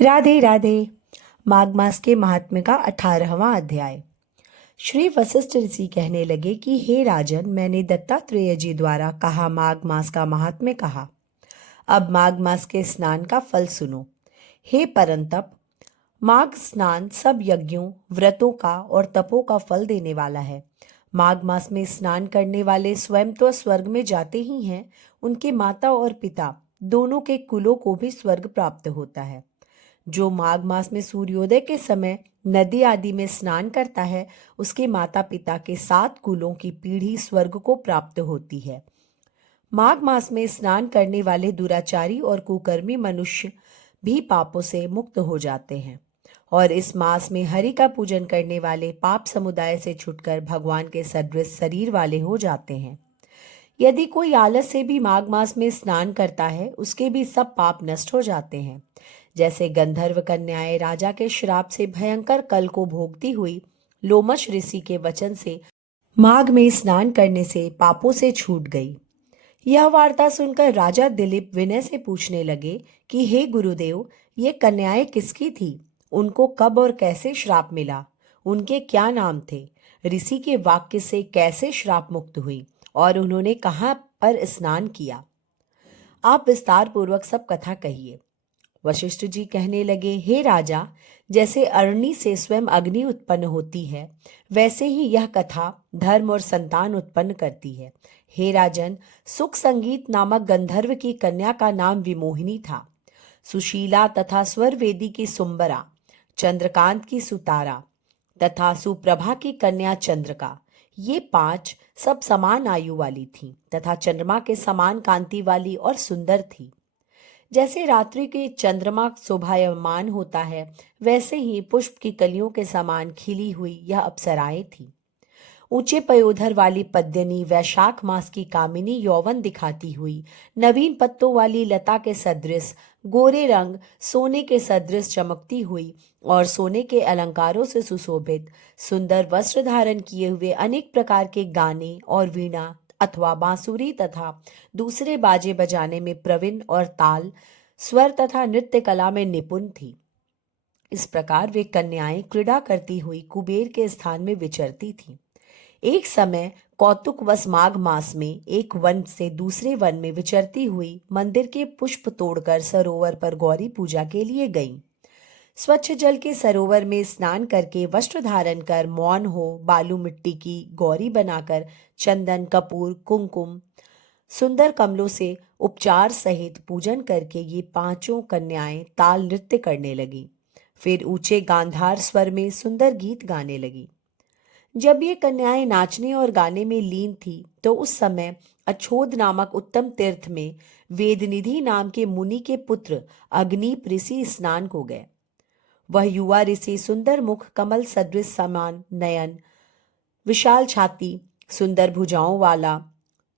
राधे राधे। माघ मास के महात्म्य का 18वां अध्याय। श्री वशिष्ठ ऋषि कहने लगे कि हे राजन, मैंने दत्तात्रेय जी द्वारा कहा माघ मास का महात्म्य कहा। अब माघ मास के स्नान का फल सुनो। हे परंतप, माघ स्नान सब यज्ञों, व्रतों का और तपों का फल देने वाला है। माघ मास में स्नान करने वाले स्वयं तो स्वर्ग में जाते ही हैं, उनके माता और पिता दोनों के कुलों को भी स्वर्ग प्राप्त होता है। जो माघ मास में सूर्योदय के समय नदी आदि में स्नान करता है, उसके माता पिता के 7 कुलों की पीढ़ी स्वर्ग को प्राप्त होती है। माघ मास में स्नान करने वाले दुराचारी और कुकर्मी मनुष्य भी पापों से मुक्त हो जाते हैं, और इस मास में हरि का पूजन करने वाले पाप समुदाय से छुटकर भगवान के सदृश शरीर वाले हो जाते हैं। यदि कोई आलस से भी माघ मास में स्नान करता है, उसके भी सब पाप नष्ट हो जाते हैं। जैसे गंधर्व कन्याएं राजा के श्राप से भयंकर कल को भोगती हुई लोमश ऋषि के वचन से माघ में स्नान करने से पापों से छूट गई। यह वार्ता सुनकर राजा दिलीप विनय से पूछने लगे कि हे गुरुदेव, ये कन्याएं किसकी थी? उनको कब और कैसे श्राप मिला? उनके क्या नाम थे? ऋषि के वाक्य से कैसे श्राप मुक्त हुई और उन्होंने कहाँ पर स्नान किया? आप विस्तार पूर्वक सब कथा कहिए। वशिष्ठ जी कहने लगे, हे राजा, जैसे अरणी से स्वयं अग्नि उत्पन्न होती है, वैसे ही यह कथा धर्म और संतान उत्पन्न करती है। हे राजन, सुख संगीत नामक गंधर्व की कन्या का नाम विमोहिनी था। सुशीला तथा स्वर वेदी की सुंबरा, चंद्रकांत की सुतारा तथा सुप्रभा की कन्या चंद्रका, ये 5 सब समान आयु वाली थीं तथा चंद्रमा के समान कांति वाली और सुंदर थी। जैसे रात्रि के चंद्रमा शोभायमान होता है, वैसे ही पुष्प की कलियों के समान खिली हुई यह अप्सराएं थीं। ऊंचे पयोधर वाली पद्मिनी वैशाख मास की कामिनी यौवन दिखाती हुई, नवीन पत्तों वाली लता के सदृश गोरे रंग सोने के सदृश चमकती हुई और सोने के अलंकारों से सुशोभित, सुंदर वस्त्र धारण किए हुए, अनेक प्रकार के गाने और वीणा अथवा बांसुरी तथा दूसरे बाजे बजाने में प्रवीण और ताल, स्वर तथा नृत्य कला में निपुण थी। इस प्रकार वे कन्याएं क्रीड़ा करती हुई कुबेर के स्थान में विचरती थीं। एक समय कौतुकवश माघ मास में एक वन से दूसरे वन में विचरती हुई मंदिर के पुष्प तोड़कर सरोवर पर गौरी पूजा के लिए गईं। स्वच्छ जल के सरोवर में स्नान करके वस्त्र धारण कर मौन हो बालू मिट्टी की गौरी बनाकर चंदन कपूर कुमकुम सुंदर कमलों से उपचार सहित पूजन करके ये 5 कन्याएं ताल नृत्य करने लगी। फिर ऊंचे गांधार स्वर में सुंदर गीत गाने लगी। जब ये कन्याएं नाचने और गाने में लीन थी, तो उस समय अछोद नामक उत्तम तीर्थ में वेदनिधि नाम के मुनि के पुत्र अग्निप ऋषि स्नान को गए। वह युवा ऋषि सुंदर मुख, कमल सदृश समान नयन, विशाल छाती, सुंदर भुजाओं वाला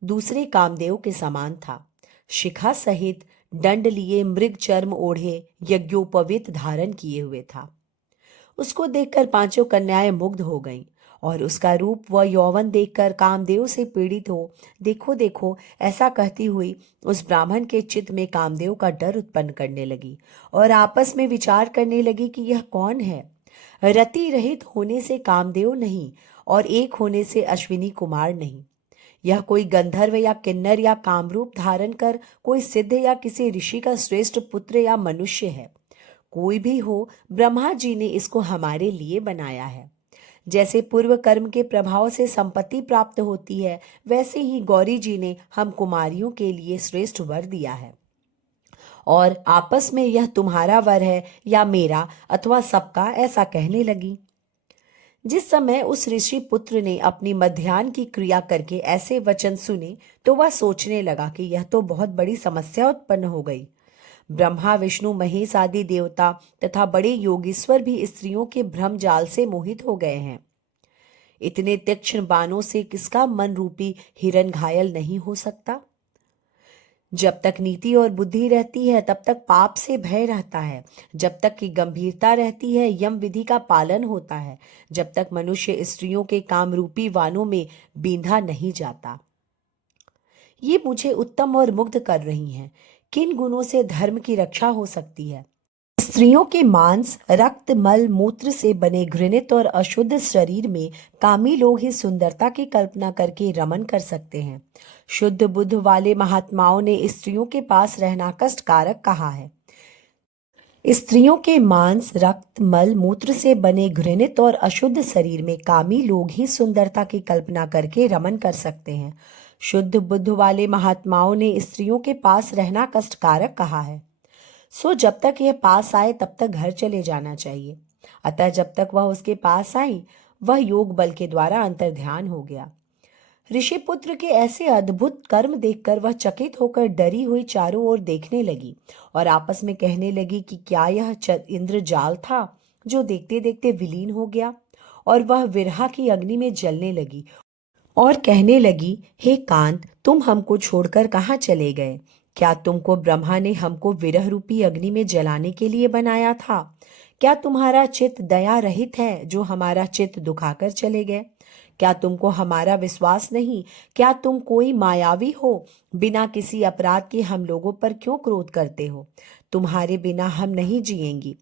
दूसरे कामदेव के समान था। शिखा सहित दंड लिए, मृग चर्म ओढ़े, यज्ञोपवीत धारण किए हुए था। उसको देखकर 5 कन्याएं मुग्ध हो गईं और उसका रूप व यौवन देखकर कामदेव से पीड़ित हो, देखो देखो ऐसा कहती हुई उस ब्राह्मण के चित्त में कामदेव का डर उत्पन्न करने लगी और आपस में विचार करने लगी कि यह कौन है। रति रहित होने से कामदेव नहीं और एक होने से अश्विनी कुमार नहीं। यह कोई गंधर्व या किन्नर या कामरूप धारण कर कोई सिद्ध या किसी ऋषि का श्रेष्ठ पुत्र या मनुष्य है। कोई भी हो, ब्रह्मा जी ने इसको हमारे लिए बनाया है। जैसे पूर्व कर्म के प्रभाव से संपत्ति प्राप्त होती है, वैसे ही गौरी जी ने हम कुमारियों के लिए श्रेष्ठ वर दिया है। और आपस में यह तुम्हारा वर है या मेरा अथवा सबका, ऐसा कहने लगी। जिस समय उस ऋषि पुत्र ने अपनी मध्याह्न की क्रिया करके ऐसे वचन सुने, तो वह सोचने लगा कि यह तो बहुत बड़ी समस्या उत्पन्न हो गई। ब्रह्मा विष्णु महेश आदि देवता तथा बड़े योगीश्वर भी स्त्रियों के भ्रम जाल से मोहित हो गए हैं। इतने तीक्ष्ण बाणों से किसका मन रूपी हिरण घायल नहीं हो सकता? जब तक नीति और बुद्धि रहती है, तब तक पाप से भय रहता है। जब तक कि गंभीरता रहती है, यम विधि का पालन होता है। जब तक मनुष्य स्त्रियों के काम रूपी वानों में बींधा नहीं जाता। ये मुझे उत्तम और मुग्ध कर रही हैं। किन गुणों से धर्म की रक्षा हो सकती है? स्त्रियों के मांस, रक्त, मल, मूत्र से बने घृणित और अशुद्ध शरीर में कामी लोग ही सुंदरता की कल्पना करके रमन कर सकते हैं। शुद्ध बुद्ध वाले महात्माओं ने स्त्रियों के पास रहना कष्टकारक कहा है। स्त्रियों के मांस, रक्त, मल, मूत्र से बने घृणित और अशुद्ध शरीर में कामी लोग ही सुंदरता की कल्पना करके रमन कर सकते हैं। शुद्ध बुद्ध वाले महात्माओं ने स्त्रियों के पास रहना कष्टकारक कहा है। सो जब तक यह पास आए तब तक घर चले जाना चाहिए। अतः जब तक वह उसके पास आई, वह योग बल के द्वारा अंतर्ध्यान हो गया। ऋषिपुत्र के ऐसे अद्भुत कर्म देखकर वह चकित होकर डरी हुई चारों ओर देखने लगी और आपस में कहने लगी कि क्या यह इंद्रजाल था जो देखते देखते विलीन हो गया। और वह विरहा की अग्नि में जलने लगी और कहने लगी, हे कांत, तुम हमको छोड़कर कहाँ चले गए? क्या तुमको ब्रह्मा ने हमको विरह रूपी अग्नि में जलाने के लिए बनाया था? क्या तुम्हारा चित्त दया रहित है जो हमारा चित्त दुखाकर चले गए? क्या तुमको हमारा विश्वास नहीं? क्या तुम कोई मायावी हो? बिना किसी अपराध के हम लोगों पर क्यों क्रोध करते हो? तुम्हारे बिना हम नहीं जिएंगी।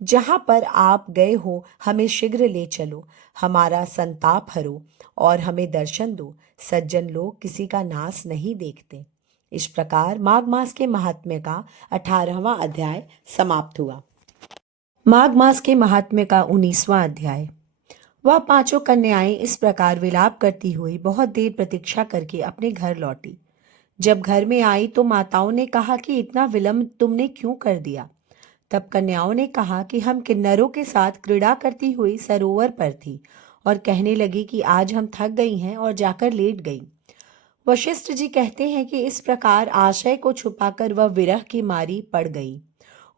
जहां पर आप गए हो हमें शीघ्र ले चलो, हमारा संताप हरो और हमें दर्शन दो। सज्जन लोग किसी का नाश नहीं देखते। इस प्रकार माघ मास के महात्म्य का 18वां अध्याय समाप्त हुआ। माघ मास के महात्म्य का 19वां अध्याय। वह पांचों कन्याएं इस प्रकार विलाप करती हुई बहुत देर प्रतीक्षा करके अपने घर लौटी। जब घर में आई तो माताओं ने कहा कि इतना विलंब तुमने क्यों कर दिया? तब कन्याओं ने कहा कि हम किन्नरों के साथ क्रीड़ा करती हुई सरोवर पर थी और कहने लगी कि आज हम थक गई हैं और जाकर लेट गई। वशिष्ठ जी कहते हैं कि इस प्रकार आशय को छुपाकर वह विरह की मारी पड़ गई।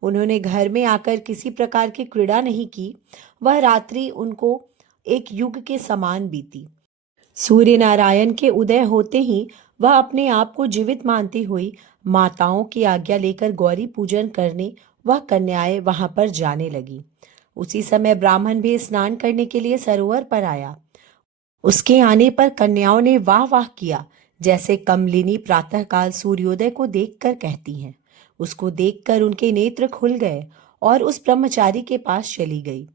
उन्होंने घर में आकर किसी प्रकार की क्रीड़ा नहीं की। वह रात्रि उनको एक युग के समान बीती। सूर्य नारायण के उदय होते ही वह अपने आप को जीवित मानती हुई माताओं की आज्ञा लेकर गौरी पूजन करने वह कन्याएं वहां पर जाने लगी। उसी समय ब्राह्मण भी स्नान करने के लिए सरोवर पर आया। उसके आने पर कन्याओं ने वाह वाह किया, जैसे कमलिनी प्रातःकाल सूर्योदय को देखकर कहती हैं। उसको देखकर उनके नेत्र खुल गए और उस ब्रह्मचारी के पास चली गई।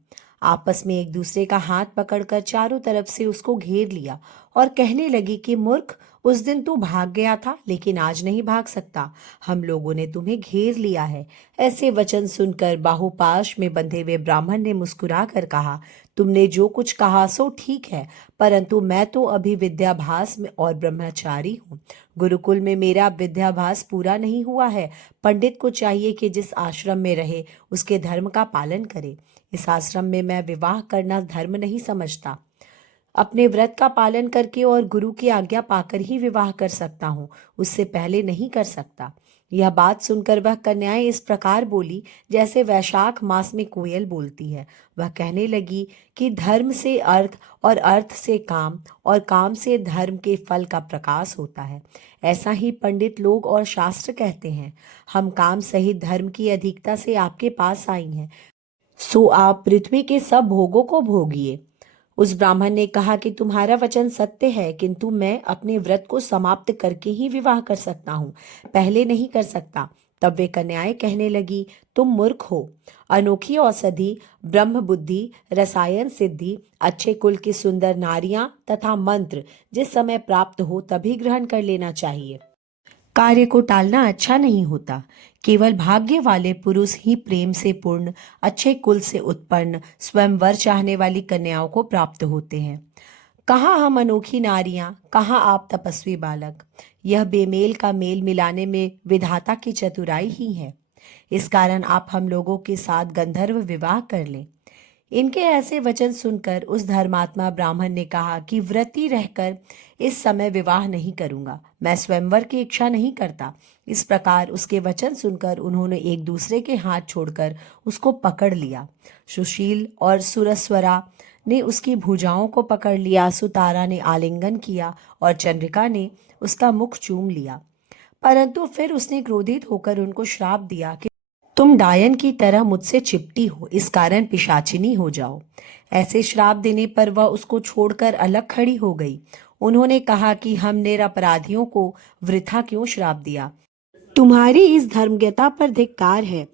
आपस में एक दूसरे का हाथ पकड़कर चारों तरफ से उसको घेर लिया और कहने लगी कि मूर्ख, उस दिन तू भाग गया था लेकिन आज नहीं भाग सकता। हम लोगों ने तुम्हें घेर लिया है। ऐसे वचन सुनकर बाहुपाश में बंधे हुए ब्राह्मण ने मुस्कुरा कर कहा, तुमने जो कुछ कहा सो ठीक है, परंतु मैं तो अभी विद्याभ्यास में और ब्रह्मचारी हूँ। गुरुकुल में मेरा विद्याभ्यास पूरा नहीं हुआ है। पंडित को चाहिए कि जिस आश्रम में रहे उसके धर्म का पालन करे। इस आश्रम में मैं विवाह करना धर्म नहीं समझता। अपने व्रत का पालन करके और गुरु की आज्ञा पाकर ही विवाह कर सकता हूँ, उससे पहले नहीं कर सकता। यह बात सुनकर वह कन्याएं इस प्रकार बोली जैसे वैशाख मास में कोयल बोलती है। वह कहने लगी कि धर्म से अर्थ और अर्थ से काम और काम से धर्म के फल का प्रकाश होता है। ऐसा ही पंडित लोग और शास्त्र कहते हैं। हम काम सहित धर्म की अधिकता से आपके पास आई हैं, सो आप पृथ्वी के सब भोगों को भोगिए। उस ब्राह्मण ने कहा कि तुम्हारा वचन सत्य है, किंतु मैं अपने व्रत को समाप्त करके ही विवाह कर सकता हूँ, पहले नहीं कर सकता। तब वे कन्याएं कहने लगी, तुम मूर्ख हो। अनोखी औषधि, ब्रह्म बुद्धि, रसायन सिद्धि, अच्छे कुल की सुंदर नारियां तथा मंत्र जिस समय प्राप्त हो तभी ग्रहण कर लेना चाहिए। कार्य को टालना अच्छा नहीं होता। केवल भाग्य वाले पुरुष ही प्रेम से पूर्ण, अच्छे कुल से उत्पन्न, स्वयंवर चाहने वाली कन्याओं को प्राप्त होते हैं। कहाँ हम अनोखी नारियां, कहाँ आप तपस्वी बालक। यह बेमेल का मेल मिलाने में विधाता की चतुराई ही है। इस कारण आप हम लोगों के साथ गंधर्व विवाह कर लें। इनके ऐसे वचन सुनकर उस धर्मात्मा ब्राह्मण ने कहा कि व्रती रहकर इस समय विवाह नहीं करूंगा, मैं स्वयंवर की इच्छा नहीं करता। इस प्रकार उसके वचन सुनकर उन्होंने एक दूसरे के हाथ छोड़कर उसको पकड़ लिया। सुशील और सुरस्वरा ने उसकी भुजाओं को पकड़ लिया, सुतारा ने आलिंगन किया और चंद्रिका ने उसका मुख चूम लिया। परंतु फिर उसने क्रोधित होकर उनको श्राप दिया कि तुम डायन की तरह मुझसे चिपटी हो, इस कारण पिशाचिनी हो जाओ। ऐसे श्राप देने पर वह उसको छोड़कर अलग खड़ी हो गई। उन्होंने कहा कि हम निरपराधियों को वृथा क्यों श्राप दिया? तुम्हारी इस धर्मज्ञता पर धिक्कार है।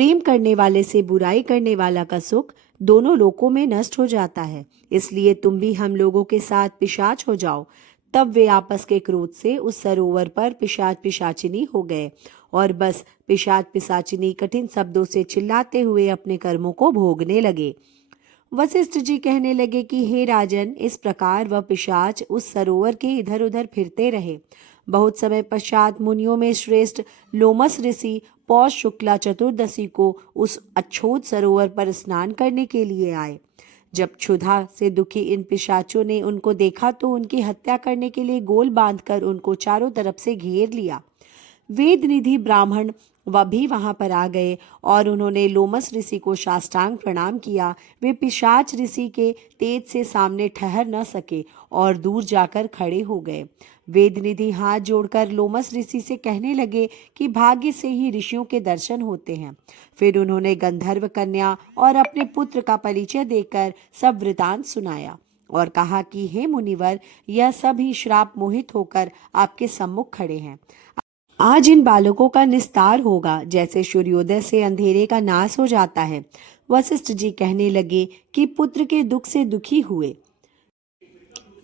प्रेम करने वाले से बुराई करने वाला का सुख दोनों लोकों में नष्ट हो जाता है। इसलिए तुम भी हम लोगों के साथ पिशाच हो जाओ। तब वे आपस के क्रोध से उस सरोवर पर पिशाच पिशाचिनी हो गए और बस पिशाच पिशाचिनी कठिन शब्दों से चिल्लाते हुए अपने कर्मों को भोगने लगे। वशिष्ठ जी कहने लगे कि हे राजन, इस प्रकार वह पिशाच उस सरोवर के इधर उधर फिरते रहे। बहुत समय पश्चात मुनियों में श्रेष्ठ लोमस ऋषि पौष शुक्ला चतुर्दशी को उस अछूत सरोवर पर स्नान करने के लिए आए। जब क्षुधा से दुखी इन पिशाचों ने उनको देखा तो उनकी हत्या करने के लिए गोल बांधकर उनको चारों तरफ से घेर लिया। वेद निधि ब्राह्मण वह भी वहां पर आ गए और उन्होंने लोमस ऋषि को साष्टांग प्रणाम किया। वे पिशाच ऋषि के तेज से सामने ठहर न सके और दूर जाकर खड़े हो गए। वेद निधि हाथ जोड़कर लोमस ऋषि से कहने लगे कि भाग्य से ही ऋषियों के दर्शन होते हैं। फिर उन्होंने गंधर्व कन्या और अपने पुत्र का परिचय देकर सब वृतांत सुनाया और कहा कि हे मुनिवर, यह सब ही श्राप मोहित होकर आपके सम्मुख खड़े हैं। आज इन बालकों का निस्तार होगा, जैसे सूर्योदय से अंधेरे का नाश हो जाता है। वशिष्ठ जी कहने लगे कि पुत्र के दुख से दुखी हुए।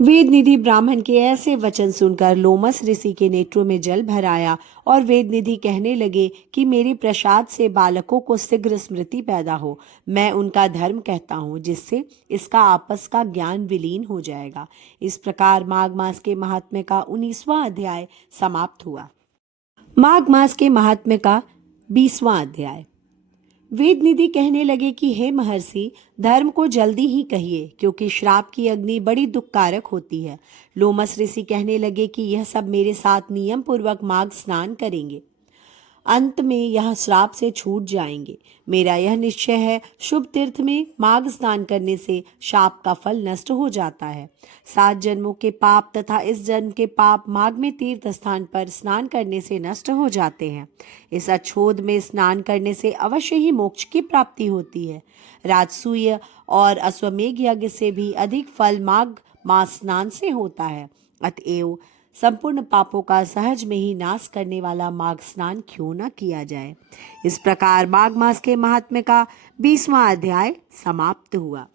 वेद निधि ब्राह्मण के ऐसे वचन सुनकर लोमस ऋषि के नेत्रों में जल भर आया और वेद निधि कहने लगे कि मेरे प्रसाद से बालकों को शीघ्र स्मृति पैदा हो। मैं उनका धर्म कहता हूँ, जिससे इसका आपस का ज्ञान विलीन हो जाएगा। इस प्रकार माघ मास के महात्म्य का 19वां अध्याय समाप्त हुआ। माघ मास के महात्म्य का 20वां अध्याय। वेद निधि कहने लगे कि हे महर्षि, धर्म को जल्दी ही कहिए, क्योंकि श्राप की अग्नि बड़ी दुखकारक होती है। लोमस ऋषि कहने लगे कि यह सब मेरे साथ नियम पूर्वक माघ स्नान करेंगे, अंत में यह श्राप से छूट जाएंगे। मेरा यह निश्चय है, शुभ तीर्थ में माघ स्नान करने से शाप का फल नष्ट हो जाता है। 7 जन्मों के पाप तथा इस जन्म के पाप माघ में तीर्थ स्थान पर स्नान करने से नष्ट हो जाते हैं। इस अछोद में स्नान करने से अवश्य ही मोक्ष की प्राप्ति होती है। राजसूय और अश्वमेघ यज्ञ से भी अधिक फल माघ मास स्नान से होता है। अतएव संपूर्ण पापों का सहज में ही नाश करने वाला माघ स्नान क्यों न किया जाए। इस प्रकार माघ मास के महात्म्य का 20वां अध्याय समाप्त हुआ।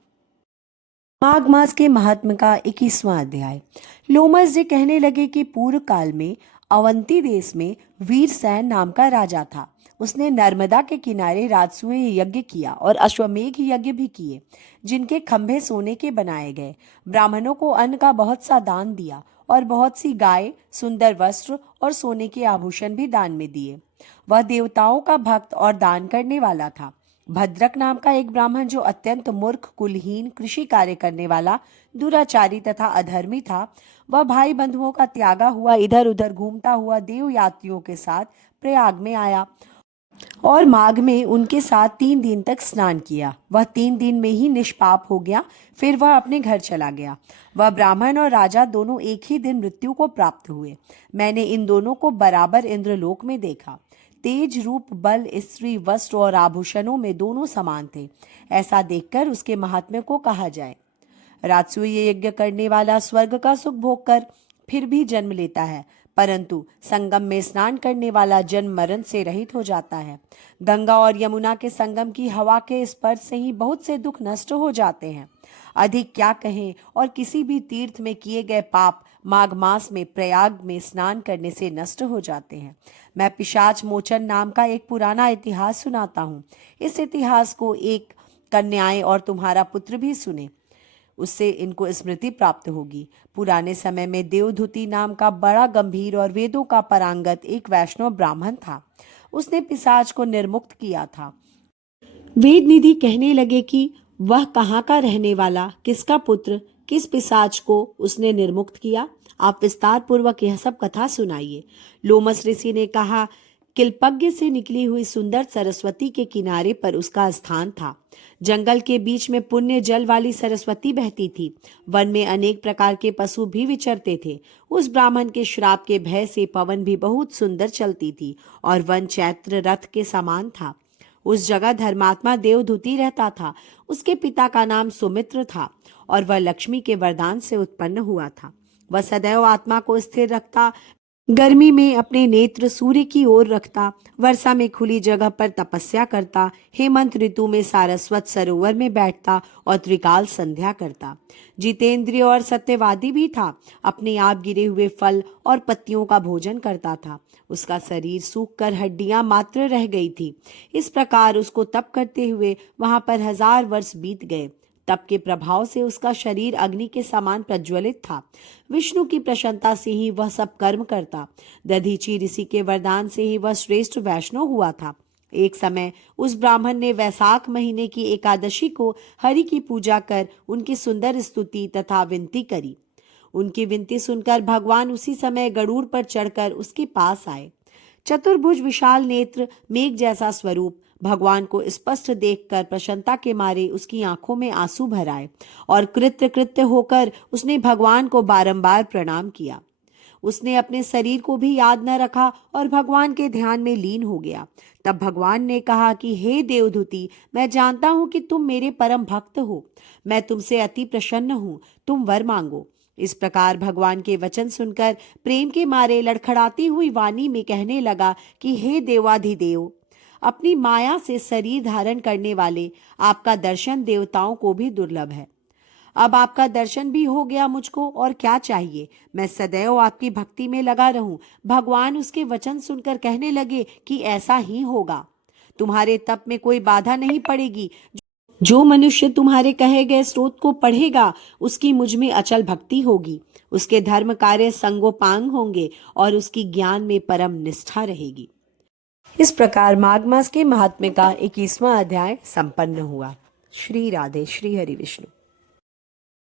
माघ मास के महात्म्य का 21वां अध्याय। लोमस जी कहने लगे कि पूर्व काल में अवंती देश में वीरसेन नाम का राजा था। उसने नर्मदा के किनारे राजसूय यज्ञ किया और अश्वमेघ यज्ञ भी किए, जिनके खंभे सोने के बनाए गए। ब्राह्मणों को अन्न का बहुत सा दान दिया और बहुत सी गाय, सुंदर वस्त्र और सोने के आभूषण भी दान में दिए। वह देवताओं का भक्त और दान करने वाला था। भद्रक नाम का एक ब्राह्मण, जो अत्यंत मूर्ख, कुलहीन, कृषि कार्य करने वाला, दुराचारी तथा अधर्मी था, वह भाई बंधुओं का त्यागा हुआ इधर उधर घूमता हुआ देव यात्रियों के साथ प्रयाग में आया और माघ में उनके साथ 3 दिन तक स्नान किया। वह 3 दिन में ही निष्पाप हो गया। फिर वह अपने घर चला गया। वह ब्राह्मण और राजा दोनों एक ही दिन मृत्यु को प्राप्त हुए। मैंने इन दोनों को बराबर इंद्रलोक में देखा। तेज, रूप, बल, स्त्री, वस्त्र और आभूषणों में दोनों समान थे। ऐसा देखकर उसके महात्म्य को कहा जाए। राजसूय यज्ञ करने वाला स्वर्ग का सुख भोग कर फिर भी जन्म लेता है, परंतु संगम में स्नान करने वाला जन्म मरण से रहित हो जाता है। गंगा और यमुना के संगम की हवा के स्पर्श से ही बहुत से दुख नष्ट हो जाते हैं। अधिक क्या कहें, और किसी भी तीर्थ में किए गए पाप माघ मास में प्रयाग में स्नान करने से नष्ट हो जाते हैं। मैं पिशाच मोचन नाम का एक पुराना इतिहास सुनाता हूँ। इस इतिहास को एक कन्याएं और तुम्हारा पुत्र भी सुने, उससे इनको स्मृति प्राप्त होगी। पुराने समय में देवधुति नाम का बड़ा गंभीर और वेदों का पारंगत एक वैष्णव ब्राह्मण था। उसने पिशाच को निर्मुक्त किया था। वेद निधि कहने लगे कि वह कहाँ का रहने वाला, किसका पुत्र, किस पिशाच को उसने निर्मुक्त किया। आप विस्तार पूर्वक यह सब कथा सुनाइए। लोमस ऋषि ने कहा, किल्पज्ञ से निकली हुई सुंदर सरस्वती के किनारे पर उसका स्थान था। जंगल के बीच में पुण्य जल वाली सरस्वती बहती थी। वन में अनेक प्रकार के पशु भी विचरते थे। उस ब्राह्मण के श्राप के भय से पवन भी बहुत सुंदर चलती थी और वन चैत्र रथ के समान था। उस जगह धर्मात्मा देवधुति रहता था। उसके पिता का नाम सुमित्र था और वह लक्ष्मी के वरदान से उत्पन्न हुआ था। वह सदैव आत्मा को स्थिर रखता, गर्मी में अपने नेत्र सूर्य की ओर रखता, वर्षा में खुली जगह पर तपस्या करता, हेमंत ऋतु में सारस्वत सरोवर में बैठता और त्रिकाल संध्या करता। जितेंद्रिय और सत्यवादी भी था। अपने आप गिरे हुए फल और पत्तियों का भोजन करता था। उसका शरीर सूख कर हड्डियां मात्र रह गई थी। इस प्रकार उसको तप करते हुए वहां पर 1000 वर्ष बीत गए। तप के प्रभाव से उसका शरीर अग्नि के समान प्रज्वलित था। विष्णु की प्रसन्नता से ही वह सब कर्म करता। दधीची ऋषि के वरदान से ही वह श्रेष्ठ वैष्णव हुआ था। एक समय उस ब्राह्मण ने वैशाख महीने की एकादशी को हरि की पूजा कर उनकी सुंदर स्तुति तथा विनती करी। उनकी विनती सुनकर भगवान उसी समय गरुड़ पर चढ़कर उसके पास आए। चतुर्भुज विशाल नेत्र, मेघ जैसा स्वरूप, भगवान को स्पष्ट देखकर प्रसन्नता के मारे उसकी आंखों में आंसू भर आए और कृत्य कृत्य होकर उसने भगवान को बारंबार प्रणाम किया। उसने अपने शरीर को भी याद न रखा और भगवान के ध्यान में लीन हो गया। तब भगवान ने कहा कि हे देवदूती, मैं जानता हूं कि तुम मेरे परम भक्त हो। मैं तुमसे अति प्रसन्न हूं। तुम वर मांगो। इस प्रकार भगवान के वचन सुनकर प्रेम के मारे लड़खड़ाती हुई वाणी में कहने लगा कि हे देवाधिदेव, अपनी माया से शरीर धारण करने वाले, आपका दर्शन देवताओं को भी दुर्लभ है। अब आपका दर्शन भी हो गया मुझको, और क्या चाहिए। मैं सदैव आपकी भक्ति में लगा रहूं। भगवान उसके वचन सुनकर कहने लगे कि ऐसा ही होगा। तुम्हारे तप में कोई बाधा नहीं पड़ेगी। जो मनुष्य तुम्हारे कहे गए स्रोत को पढ़ेगा, उसकी मुझ में अचल भक्ति होगी। उसके धर्म कार्य संगोपांग होंगे और उसकी ज्ञान में परम निष्ठा रहेगी। इस प्रकार माघ मास के महात्म्य का 21वां अध्याय संपन्न हुआ। श्री राधे, श्री हरि विष्णु।